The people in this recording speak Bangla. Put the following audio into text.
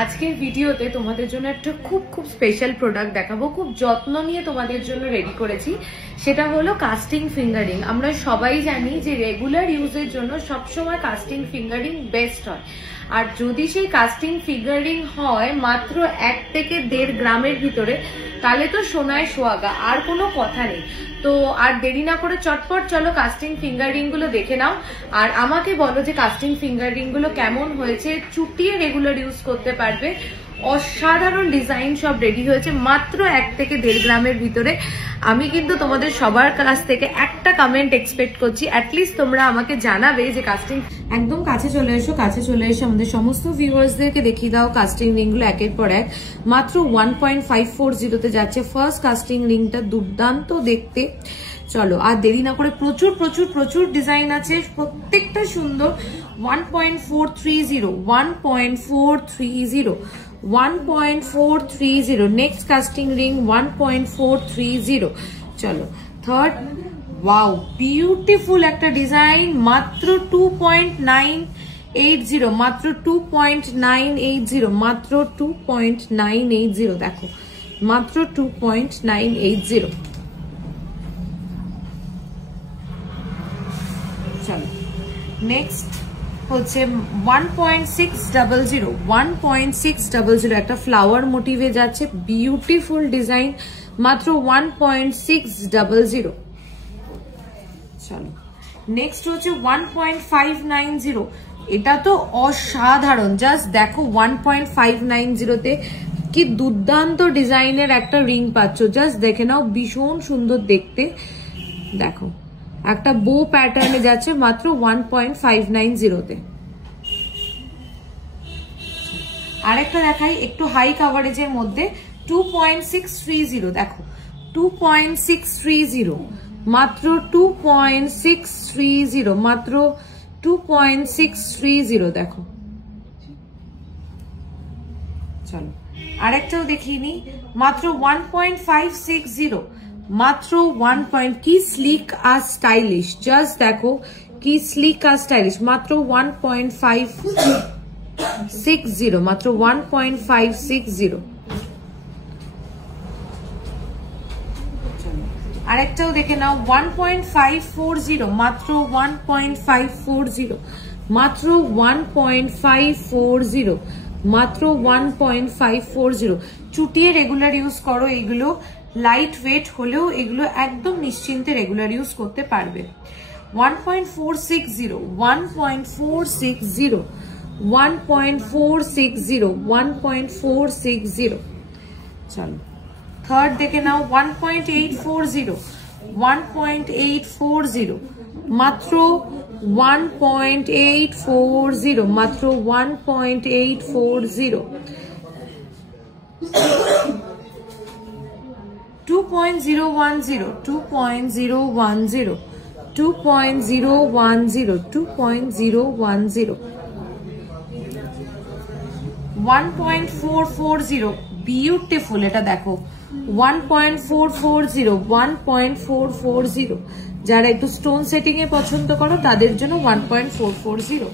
আজকের ভিডিওতে তোমাদের জন্য একটা খুব স্পেশাল প্রোডাক্ট দেখাবো, খুব যত্ন নিয়ে তোমাদের জন্য রেডি করেছি। সেটা হলো কাস্টিং ফিঙ্গারিং। আমরা সবাই জানি যে রেগুলার ইউজের জন্য সবসময় কাস্টিং ফিঙ্গারিং বেস্ট হয়। আর যদি সেই কাস্টিং ফিঙ্গারিং হয় মাত্র 1 থেকে 1.5 গ্রামের ভিতরে, তাহলে তো সোনায় সোহাগা, আর কোনো কথা নেই। তো আর দেরি না করে চটপট চলো কাস্টিং ফিঙ্গারিং গুলো দেখে নাও, আর আমাকে বলো যে কাস্টিং ফিঙ্গারিং গুলো কেমন হয়েছে। চুটিয়ে রেগুলার ইউজ করতে পারবে, অসাধারণ ডিজাইন সব রেডি হয়েছে মাত্র 1 থেকে 1.5 গ্রামের ভিতরে। আমি কিন্তু তোমাদের সবার কাছ থেকে একটা কমেন্ট এক্সপেক্ট করছি, অ্যাটলিস্ট তোমরা আমাকে জানাবে যে কাস্টিং। একদম কাছে চলে এসো, আমাদের সমস্ত ভিউয়ার্সদেরকে দেখিয়ে দাও কাস্টিং রিং গুলো একের পর এক। মাত্র 1.540 তে যাচ্ছে ফার্স্ট কাস্টিং রিংটা, দুর্দান্ত দেখতে। চলো আর দেরি না করে, প্রচুর ডিজাইন আছে, প্রত্যেকটা সুন্দর। 1.430 নেক্সট কাস্টিং রিং 1.430। চলো থার্ড, ওয়াও বিউটিফুল একটা ডিজাইন, মাত্র 2.980, মাত্র 2.980, মাত্র 2.980। দেখো মাত্র 2.980। চলো নেক্সট হচ্ছে 1.600, একটা ফ্লাওয়ার মোটিভে যাচ্ছে, বিউটিফুল ডিজাইন, মাত্র 1.600। চলো নেক্সট হচ্ছে 1.590, এটা তো অসাধারণ, জাস্ট দেখো 1.590 তে কি দুর্দান্ত ডিজাইনের একটা রিং পাচ্ছ, জাস্ট দেখে নাও, ভীষণ সুন্দর দেখতে। দেখো একটা বো প্যাটার্নে যাচ্ছে মাত্র 1.590 তে। আরেকটা দেখাই একটু হাই কাভারেজের মধ্যে, 2.630। দেখো 2.630, মাত্র 2.630, মাত্র 2.630। দেখো চলো আরেকটাও দেখিয়ে নি, মাত্র 1.560, মাত্র 1. কি স্লিক আর স্টাইলিশ, জাস্ট দেখো কি স্লিক আর স্টাইলিশ, মাত্র 1.560, মাত্র 1.560। আরেকটাও দেখে নাও 1.540, মাত্র 1.540, মাত্র 1.540, মাত্র 1.540। চুটিয়ে রেগুলার ইউজ করো, এগুলো লাইট ওয়েট হলেও এগুলো একদম নিশ্চিন্তে রেগুলার ইউজ করতে পারবে। 1.460, 1.460, 1.460, 1.460। চলো থার্ড দেখে নাও 1.840, 1.840, মাত্র 1.840, মাত্র 1.840। 2.010, 2.010, 2.010, 2.010। 1.440, বিউটিফুল, এটা দেখো 1.440, 1.440। যারা একটু স্টোন সেটিং এ পছন্দ করো তাদের জন্য 1.440।